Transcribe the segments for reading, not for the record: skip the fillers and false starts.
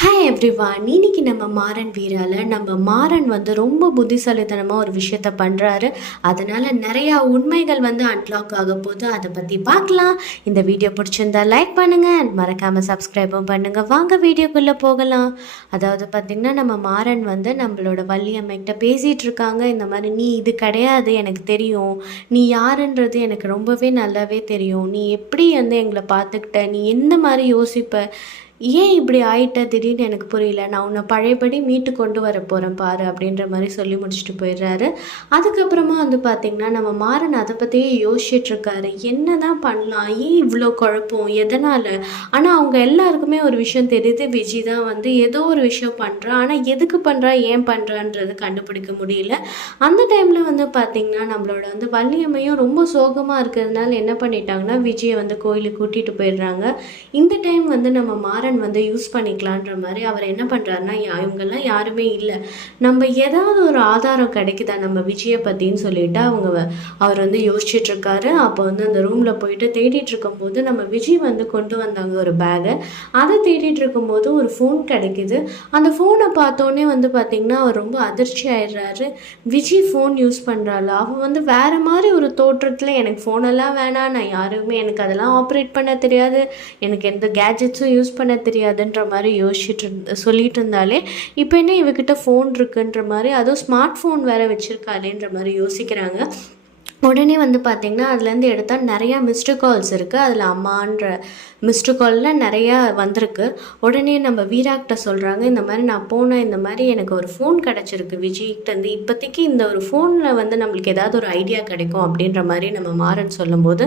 Hi everyone. இன்னைக்கு நம்ம மாறன் வீரால நம்ம மாறன் வந்து ரொம்ப புத்திசாலித்தனமாக ஒரு விஷயத்த பண்ணுறாரு. அதனால் நிறையா உண்மைகள் வந்து அன்லாக் ஆக போது. அதை பற்றி பார்க்கலாம். இந்த வீடியோ பிடிச்சிருந்தா லைக் பண்ணுங்கள் அண்ட் மறக்காமல் சப்ஸ்கிரைபும் பண்ணுங்கள். வாங்க வீடியோக்குள்ளே போகலாம். அதாவது பார்த்திங்கன்னா நம்ம மாறன் வந்து நம்மளோட வள்ளி அம்மைக்கிட்ட பேசிகிட்டு இருக்காங்க. இந்த மாதிரி நீ இது கிடையாது, எனக்கு தெரியும், நீ யாருன்றது எனக்கு ரொம்பவே நல்லாவே தெரியும், நீ எப்படி வந்து எங்களை பார்த்துக்கிட்ட, நீ எந்த மாதிரி யோசிப்ப, ஏன் இப்படி ஆயிட்ட திடீர்னு எனக்கு புரியல, நான் உன்னை பழையபடி மீட்டு கொண்டு வர போகிறேன் பாரு அப்படின்ற மாதிரி சொல்லி முடிச்சுட்டு போயிடுறாரு. அதுக்கப்புறமா வந்து பார்த்திங்கன்னா நம்ம மாறன் அதை பற்றியே யோசிச்சுட்ருக்காரு. என்ன தான் பண்ணலாம், ஏன் இவ்வளோ குழப்பம், எதனால். ஆனால் அவங்க எல்லாருக்குமே ஒரு விஷயம் தெரியுது, விஜி தான் வந்து ஏதோ ஒரு விஷயம் பண்ணுறா, ஆனால் எதுக்கு பண்ணுறா, ஏன் பண்ணுறான்றது கண்டுபிடிக்க முடியல. அந்த டைமில் வந்து பார்த்திங்கன்னா நம்மளோட வந்து வள்ளியம்மையும் ரொம்ப சோகமாக இருக்கிறதுனால என்ன பண்ணிட்டாங்கன்னா விஜயை வந்து கோயிலுக்கு கூட்டிகிட்டு போயிடுறாங்க. இந்த டைம் வந்து நம்ம மாறன் வந்து யூஸ் பண்ணிக்கலான்ற மாதிரி அவர் என்ன பண்ணுறாருன்னா, இவங்கெல்லாம் யாருமே இல்லை, நம்ம ஏதாவது ஒரு ஆதாரம் கிடைக்குதா நம்ம விஜயை பற்றின்னு சொல்லிட்டு அவர் வந்து யோசிச்சுட்ருக்காரு. அப்போ வந்து அந்த ரூமில் போயிட்டு தேடிட்டு இருக்கும்போது நம்ம விஜய் வந்து கொண்டு வந்தாங்க ஒரு பேகை. அதை தேடிட்டு இருக்கும்போது ஒரு ஃபோன் கிடைக்குது. அந்த ஃபோனை பார்த்தோன்னே வந்து பார்த்திங்கன்னா அவர் ரொம்ப அதிர்ச்சி ஆயிடுறாரு. விஜய் ஃபோன் யூஸ் பண்ணுறாள், அவள் வந்து வேறு மாதிரி ஒரு தோற்றத்தில், எனக்கு ஃபோனெல்லாம் வேணாம், நான் யாருமே எனக்கு அதெல்லாம் ஆப்ரேட் பண்ண தெரியாது, எனக்கு எந்த கேஜெட்ஸும் யூஸ் பண்ண தெரியாதுன்ற மாதிரி சொல்லிட்டு இருந்தாலே இப்போ என்ன இவகிட்ட ஃபோன் இருக்குன்ற மாதிரி, அதுவும் ஸ்மார்ட் ஃபோன் வேறு வச்சுருக்காளேன்ற மாதிரி யோசிக்கிறாங்க. உடனே வந்து பார்த்திங்கன்னா அதுலேருந்து எடுத்தால் நிறையா மிஸ்டு கால்ஸ் இருக்குது. அதில் அம்மான்ற மிஸ்டு காலில் நிறையா வந்திருக்கு. உடனே நம்ம வீராக்கிட்ட சொல்கிறாங்க, இந்த மாதிரி நான் போனேன், இந்த மாதிரி எனக்கு ஒரு ஃபோன் கிடச்சிருக்கு விஜய்கிட்டேருந்து, இப்போதைக்கு இந்த ஒரு ஃபோனில் வந்து நம்மளுக்கு ஏதாவது ஒரு ஐடியா கிடைக்கும் அப்படின்ற மாதிரி நம்ம மாறன் சொல்லும்போது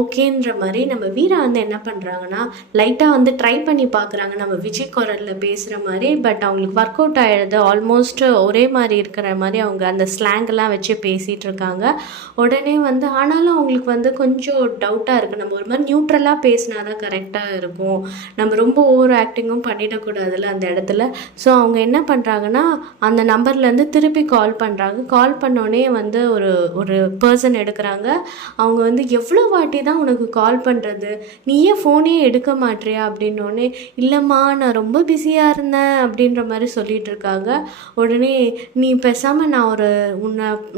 ஓகேன்ற மாதிரி நம்ம வீரா வந்து என்ன பண்ணுறாங்கன்னா லைட்டாக வந்து ட்ரை பண்ணி பார்க்குறாங்க நம்ம விஜய் குரலில் பேசுகிற மாதிரி. பட் அவங்களுக்கு ஒர்க் அவுட் ஆகிடுது. ஆல்மோஸ்ட் ஒரே மாதிரி இருக்கிற மாதிரி அவங்க அந்த ஸ்லாங்கெல்லாம் வச்சு பேசிகிட்டு இருக்காங்க. உடனே வந்து ஆனாலும் அவங்களுக்கு வந்து கொஞ்சம் டவுட்டாக இருக்குது, நம்ம ஒரு மாதிரி நியூட்ரலாக பேசினா தான் கரெக்டாக இருக்கும், நம்ம ரொம்ப ஓவர் ஆக்டிங்கும் பண்ணிடக்கூடாதுல்ல அந்த இடத்துல. ஸோ அவங்க என்ன பண்ணுறாங்கன்னா அந்த நம்பர்லேருந்து திருப்பி கால் பண்ணுறாங்க. கால் பண்ணோடனே வந்து ஒரு ஒரு பர்சன் எடுக்கிறாங்க. அவங்க வந்து எவ்வளோ வாட்டி தான் உனக்கு கால் பண்ணுறது, நீ ஏன் ஃபோனே எடுக்க மாட்டியா அப்படின்னோடனே, இல்லைம்மா நான் ரொம்ப பிஸியாக இருந்தேன் அப்படின்ற மாதிரி சொல்லிகிட்டு இருக்காங்க. உடனே நீ பேசாமல்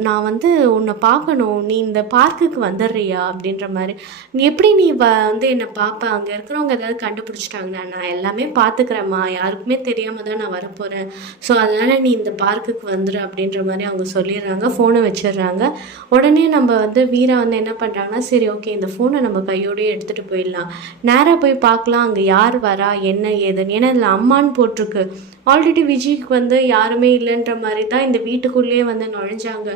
நான் வந்து உன்னை பார்க்கணும், நீ இந்த பார்க்குக்கு வந்துடுறியா அப்படின்ற மாதிரி, நீ எப்படி நீ வந்து என்னை பார்ப்ப, அங்கே இருக்கிறவங்க ஏதாவது கண்டுபிடிச்சிட்டாங்கன்னா நான் எல்லாமே பார்த்துக்கிறேம்மா, யாருக்குமே தெரியாமல் தான் நான் வரப்போகிறேன், ஸோ அதனால் நீ இந்த பார்க்குக்கு வந்துடு அப்படின்ற மாதிரி அவங்க சொல்லிடுறாங்க. ஃபோனை வச்சிடுறாங்க. உடனே நம்ம வந்து வீரா வந்து என்ன பண்ணுறாங்கன்னா, சரி ஓகே இந்த ஃபோனை நம்ம கையோடய எடுத்துகிட்டு போயிடலாம், நேராக போய் பார்க்கலாம் அங்கே யார் வரா என்ன ஏதுன்னு. ஏன்னா இதில் அம்மான்னு போட்டிருக்கு. ஆல்ரெடி விஜய்க்கு வந்து யாருமே இல்லைன்ற மாதிரி தான் இந்த வீட்டுக்குள்ளேயே வந்து நுழைஞ்சாங்க.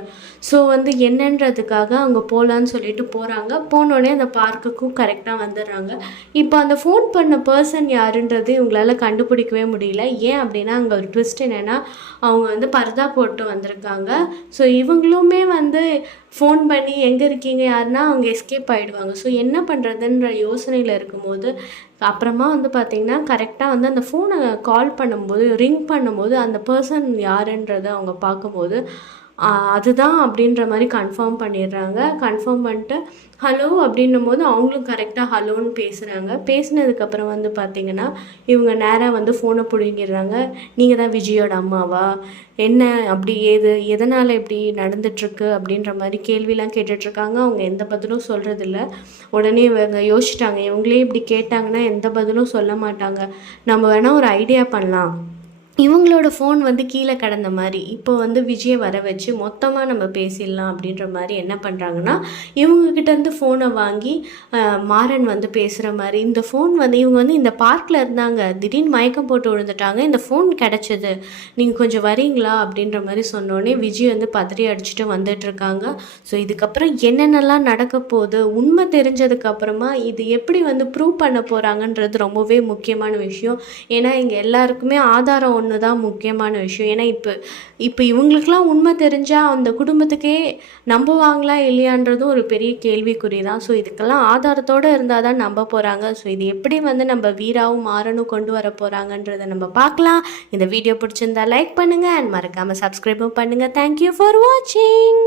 ஸோ வந்து என்னன்றதுக்காக அவங்க போகலான்னு சொல்லிட்டு போகிறாங்க. போனோடனே அந்த பார்க்குக்கும் கரெக்டாக வந்துடுறாங்க. இப்போ அந்த ஃபோன் பண்ண பர்சன் யாருன்றது இவங்களால கண்டுபிடிக்கவே முடியல. ஏன் அப்படின்னா அங்கே ஒரு ட்விஸ்ட் என்னென்னா, அவங்க வந்து பர்தா போட்டு வந்திருக்காங்க. ஸோ இவங்களுமே வந்து ஃபோன் பண்ணி எங்கே இருக்கீங்க யாருன்னா அவங்க எஸ்கேப் ஆகிடுவாங்க. ஸோ என்ன பண்ணுறதுன்ற யோசனையில் இருக்கும்போது அப்புறமா வந்து பார்த்திங்கன்னா கரெக்டாக வந்து அந்த ஃபோனை கால் பண்ணும்போது ரிங் பண்ணும்போது அந்த பர்சன் யாருன்றதை அவங்க பார்க்கும்போது அதுதான் அப்படின்ற மாதிரி கன்ஃபார்ம் பண்ணிடுறாங்க. கன்ஃபார்ம் பண்ணிட்டு ஹலோ அப்படின்னும் போது அவங்களும் கரெக்டாக ஹலோன்னு பேசுகிறாங்க. பேசினதுக்கப்புறம் வந்து பார்த்திங்கன்னா இவங்க நேராக வந்து ஃபோனை பிடுங்கிடுறாங்க. நீங்கள் தான் விஜயோட அம்மாவா, என்ன அப்படி எதனால் இப்படி நடந்துட்டுருக்கு அப்படின்ற மாதிரி கேள்விலாம் கேட்டுட்ருக்காங்க. அவங்க எந்த பதிலும் சொல்கிறதில்ல. உடனே இவங்க யோசிச்சிட்டாங்க, இவங்களே இப்படி கேட்டாங்கன்னா எந்த பதிலும் சொல்ல மாட்டாங்க, நம்ம வேணால் ஒரு ஐடியா பண்ணலாம், இவங்களோட ஃபோன் வந்து கீழே கிடந்த மாதிரி இப்போ வந்து விஜயை வர வச்சு மொத்தமாக நம்ம பேசிடலாம் அப்படின்ற மாதிரி என்ன பண்ணுறாங்கன்னா இவங்கக்கிட்டேருந்து ஃபோனை வாங்கி மாறன் வந்து பேசுகிற மாதிரி, இந்த ஃபோன் வந்து இவங்க வந்து இந்த பார்க்கில் இருந்தாங்க, திடீர்னு மயக்கம் போட்டு விழுந்துட்டாங்க, இந்த ஃபோன் கிடச்சிது, நீங்கள் கொஞ்சம் வரீங்களா அப்படின்ற மாதிரி சொன்னோடனே விஜய் வந்து பதறி அடிச்சுட்டு வந்துட்டுருக்காங்க. ஸோ இதுக்கப்புறம் என்னென்னலாம் நடக்க போகுது, உண்மை தெரிஞ்சதுக்கப்புறமா இது எப்படி வந்து ப்ரூவ் பண்ண போகிறாங்கன்றது ரொம்பவே முக்கியமான விஷயம். ஏன்னா இங்கே எல்லாருக்குமே ஆதாரம் ஒன்று தான் முக்கியமான விஷயம். ஏன்னா இப்போ இவங்களுக்கெல்லாம் உண்மை தெரிஞ்சால் அந்த குடும்பத்துக்கே நம்புவாங்களா இல்லையான்றதும் ஒரு பெரிய கேள்விக்குறி தான். ஸோ இதுக்கெல்லாம் ஆதாரத்தோடு இருந்தால் தான் நம்ப போகிறாங்க. ஸோ இது எப்படி வந்து நம்ம வீராவும் மாறனும் கொண்டு வர போகிறாங்கன்றதை நம்ம பார்க்கலாம். இந்த வீடியோ பிடிச்சிருந்தா லைக் பண்ணுங்கள் அண்ட் மறக்காமல் சப்ஸ்கிரைபும் பண்ணுங்கள். தேங்க்யூ ஃபார் வாட்சிங்.